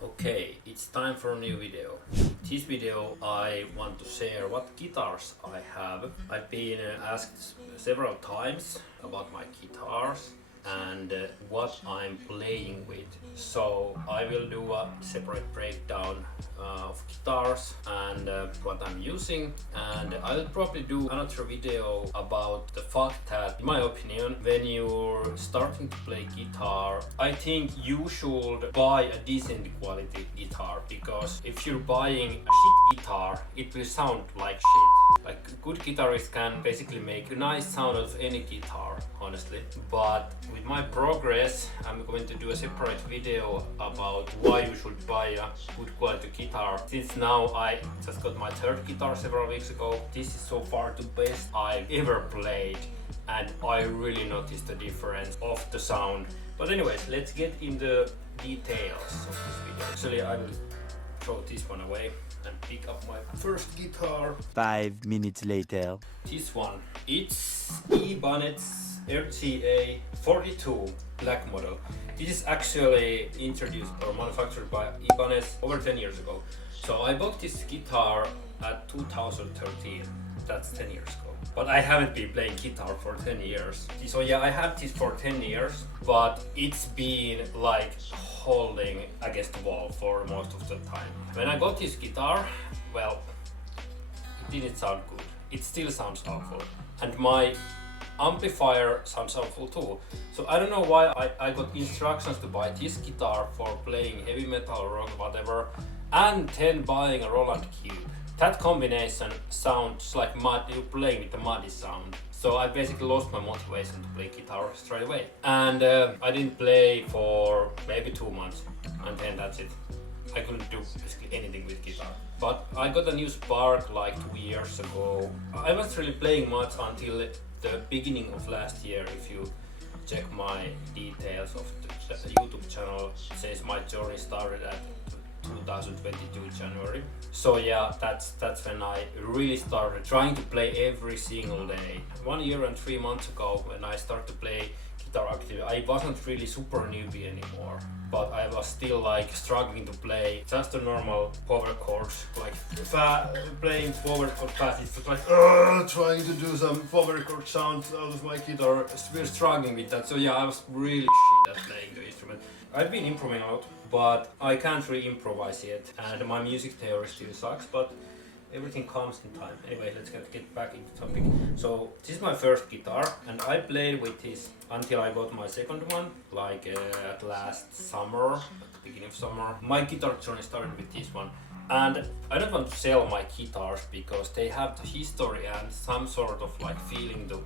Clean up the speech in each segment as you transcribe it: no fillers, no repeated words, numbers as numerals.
Okay, it's time for a new video. This video I want to share what guitars I have. I've been asked several times about my guitars and what I'm playing with. So I will do a separate breakdown of guitars and what I'm using, and I'll probably do another video about the fact that, in my opinion, when you're starting to play guitar, I think you should buy a decent quality guitar, because if you're buying a shit guitar, it will sound like shit. Like, good guitarists can basically make a nice sound of any guitar, honestly. But with my progress, I'm going to do a separate video about why you should buy a good quality guitar. Since now I just got my third guitar several weeks ago, this is so far the best I've ever played, and I really noticed the difference of the sound. But anyways, let's get in the details of this video. Actually, I will throw this one away and pick up my first guitar. 5 minutes later. This one, it's Ibanez RGA 42 black model. This is actually introduced or manufactured by Ibanez over 10 years ago. So I bought this guitar at 2013. That's 10 years ago. But I haven't been playing guitar for 10 years. So yeah, I had this for 10 years, but it's been like holding against the wall for most of the time. When I got this guitar, well, it didn't sound good. It still sounds awful. And my amplifier sounds awful too. So I don't know why I got instructions to buy this guitar for playing heavy metal, rock, whatever, and then buying a Roland Cube. That combination sounds like mud, you're playing with a muddy sound. So I basically lost my motivation to play guitar straight away. And I didn't play for maybe 2 months, and then that's it. I couldn't do basically anything with guitar. But I got a new spark like 2 years ago. I wasn't really playing much until the beginning of last year. If you check my details of the YouTube channel, it says my journey started at 2022 January. So yeah, that's when I really started trying to play every single day. 1 year and 3 months ago, when I started to play guitar actively, I wasn't really super newbie anymore, but I was still like struggling to play just the normal power chords, like playing power chord fast. It was like trying to do some power chord sounds out of my guitar. We're struggling with that. So yeah, I was really shit at playing the instrument. I've been improving a lot, but I can't really improvise yet, and my music theory still sucks, but everything comes in time. Anyway, let's get back into the topic. So this is my first guitar, and I played with this until I got my second one, like at last summer, at the beginning of summer. My guitar journey started with this one, and I don't want to sell my guitars because they have the history and some sort of like feeling that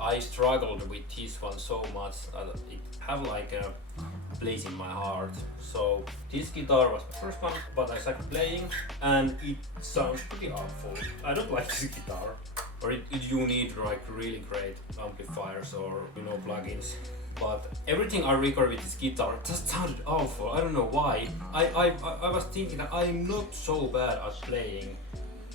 I struggled with this one so much that it have like a place in my heart. So this guitar was my first one, but I started playing and it sounds pretty awful. I don't like this guitar. Or you need like really great amplifiers or plugins. But everything I record with this guitar just sounded awful. I don't know why. I was thinking that I'm not so bad at playing.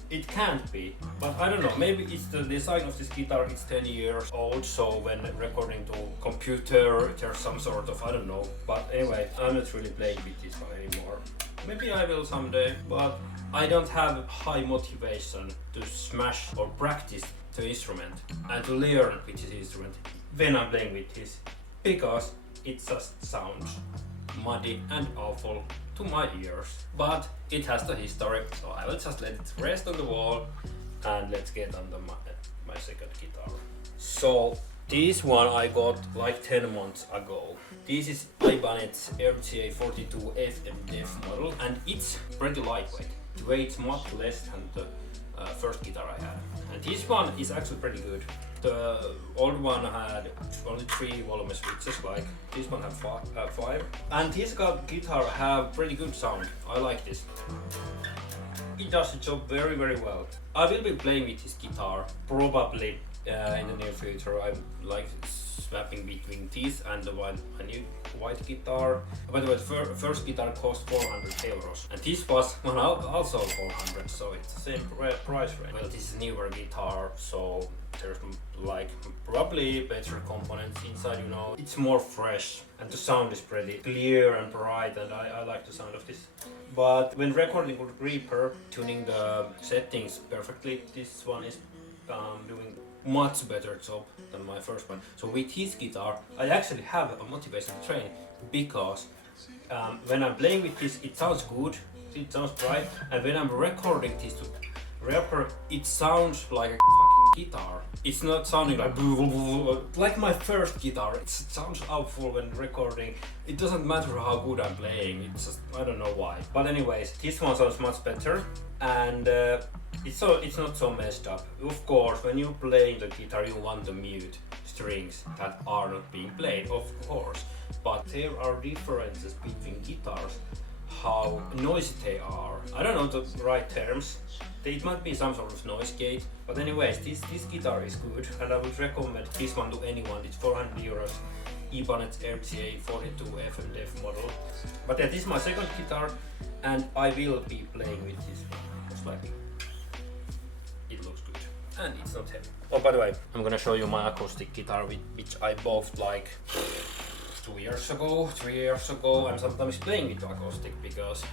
It can't be, but I don't know, maybe it's the design of this guitar. It's 10 years old, so when recording to computer there's some sort of, I don't know. But anyway, I'm not really playing with this one anymore. Maybe I will someday, but I don't have high motivation to smash or practice the instrument and to learn with this instrument when I'm playing with this, because it just sounds muddy and awful to my ears. But it has the history, so I will just let it rest on the wall, and let's get on my second guitar. So this one I got like 10 months ago. This is Ibanez RGA 42 FMDF model, and it's pretty lightweight. It weighs much less than the first guitar I had. And this one is actually pretty good. The old one had only 3 volume switches, like this one had 5. And this guitar have pretty good sound. I like this. It does the job very well. I will be playing with this guitar probably in the near future. I'm like swapping between this and my new white guitar. By the way, the first guitar cost 400 euros, and this was also 400, so it's the same price range. Well, this is a newer guitar, so there's like probably better components inside, you know. It's more fresh and the sound is pretty clear and bright, and I like the sound of this. But when recording with Reaper, tuning the settings perfectly, this one is doing much better job than my first one. So with his guitar, I actually have a motivation to train, because when I'm playing with this, it sounds good, it sounds bright, and when I'm recording this to Reaper, it sounds like a fucking guitar. It's not sounding like my first guitar. It sounds awful when recording. It doesn't matter how good I'm playing. It's just, I don't know why. But anyways, this one sounds much better, and it's not so messed up. Of course, when you play the guitar, you want to mute strings that are not being played, of course. But there are differences between guitars, how noisy they are. I don't know the right terms. It might be some sort of noise gate. But anyways, this guitar is good, and I would recommend this one to anyone. It's 400 euros. Ibanez RTA 42 FMDF model. But yeah, this is my second guitar, and I will be playing with this one, most likely. It looks good, and it's not heavy. Oh, by the way, I'm gonna show you my acoustic guitar, which I bought like 2 years ago, 3 years ago. I'm sometimes playing with acoustic because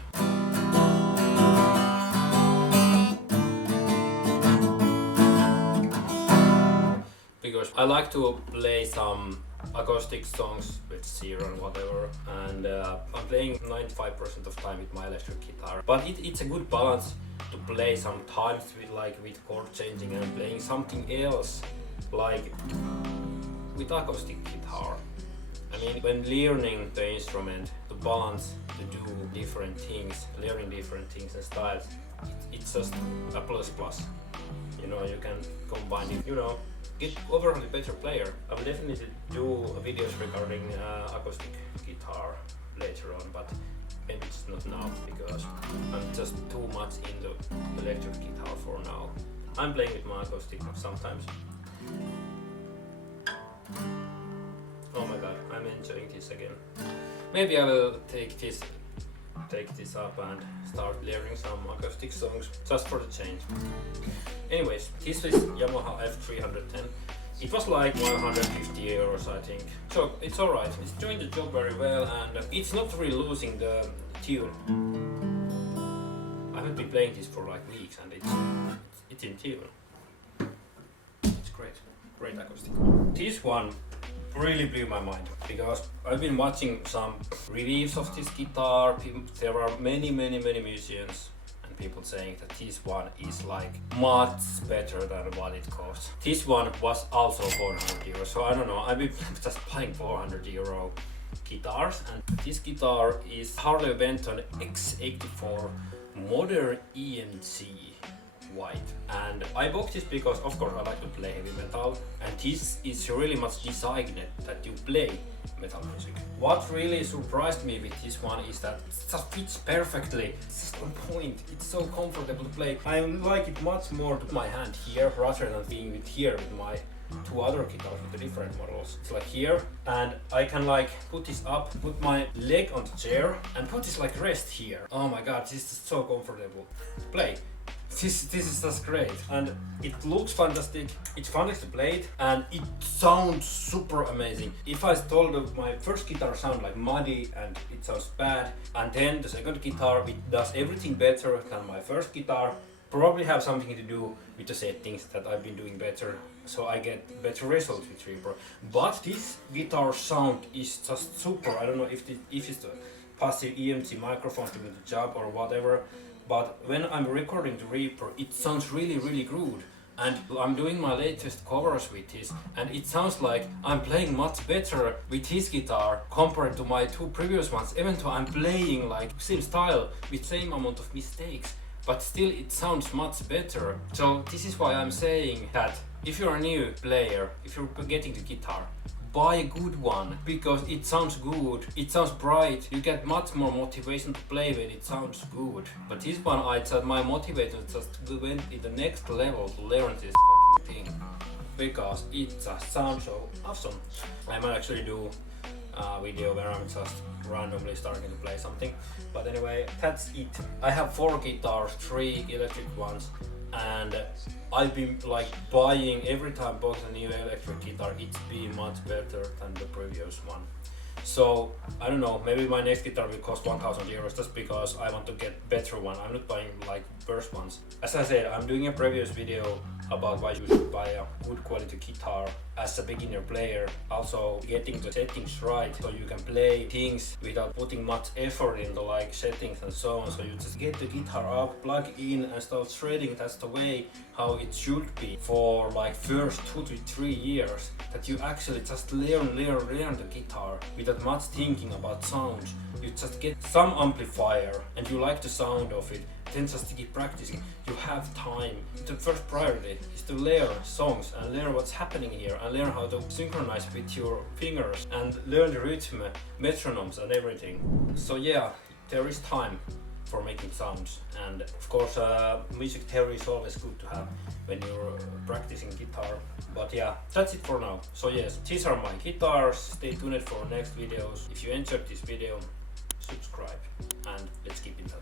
I like to play some acoustic songs with zero and whatever, and I'm playing 95% of time with my electric guitar. But it's a good balance to play sometimes with chord changing and playing something else, like with acoustic guitar. I mean, when learning the instrument, the balance to do different things, learning different things and styles, it's just a plus. You know, you can combine it, you know, get overall a better player. I will definitely do videos regarding acoustic guitar later on, but maybe it's not now, because I'm just too much into electric guitar for now. I'm playing with my acoustic sometimes. Oh my god, I'm enjoying this again. Maybe I will take this up and start learning some acoustic songs just for the change. Anyways, this is Yamaha F310. It was like 150 euros, I think. So it's alright, it's doing the job very well, and it's not really losing the tune. I haven't been playing this for like weeks, and it's in tune. It's great acoustic. This one really blew my mind, because I've been watching some reviews of this guitar. There are many musicians and people saying that this one is like much better than what it costs. This one was also 400 euros, so I don't know, I've been just buying 400 euro guitars, and this guitar is Harley Benton X84 Modern EMC white. And I bought this because, of course, I like to play heavy metal, and this is really much designed that you play metal music. What really surprised me with this one is that it just fits perfectly. It's just on point. It's so comfortable to play. I like it much more to my hand here rather than being with my two other guitars with the different models. It's like here, and I can like put this up, put my leg on the chair, and put this like rest here. Oh my god, this is so comfortable to play. This is just great, and it looks fantastic, it's fun to play it, and it sounds super amazing. If I told my first guitar sound like muddy and it sounds bad, and then the second guitar it does everything better than my first guitar, probably have something to do with the settings that I've been doing better, so I get better results with Reaper. But this guitar sound is just super. I don't know if it's the passive EMC microphone doing the job or whatever, but when I'm recording the Reaper, it sounds really good. And I'm doing my latest covers with this, and it sounds like I'm playing much better with his guitar compared to my two previous ones, even though I'm playing like same style with same amount of mistakes, but still it sounds much better. So this is why I'm saying that if you're a new player, if you're getting the guitar, buy a good one, because it sounds good, it sounds bright, you get much more motivation to play when it sounds good. But this one, my motivation just went in the next level to learn this fucking thing. because it just sounds so awesome. I might actually do a video where I'm just randomly starting to play something, but anyway, that's it. I have 4 guitars, 3 electric ones, and I've been like buying every time I bought a new electric guitar, it's been much better than the previous one. So I don't know, maybe my next guitar will cost 1,000 euros just because I want to get better one. I'm not buying like worse ones. As I said, I'm doing a previous video about why you should buy a good quality guitar as a beginner player. Also getting the settings right so you can play things without putting much effort into like settings and so on. So you just get the guitar up, plug in and start shredding. That's the way how it should be for like first 2 to 3 years. That you actually just learn the guitar without much thinking about sounds. You just get some amplifier and you like the sound of it, then just keep practicing. You have time. The first priority is to learn songs and learn what's happening here and learn how to synchronize with your fingers and learn the rhythm, metronomes and everything. So yeah, there is time for making sounds, and of course music theory is always good to have when you're practicing guitar. But yeah, that's it for now. So yes, these are my guitars. Stay tuned for next videos. If you enjoyed this video, subscribe and let's keep in touch.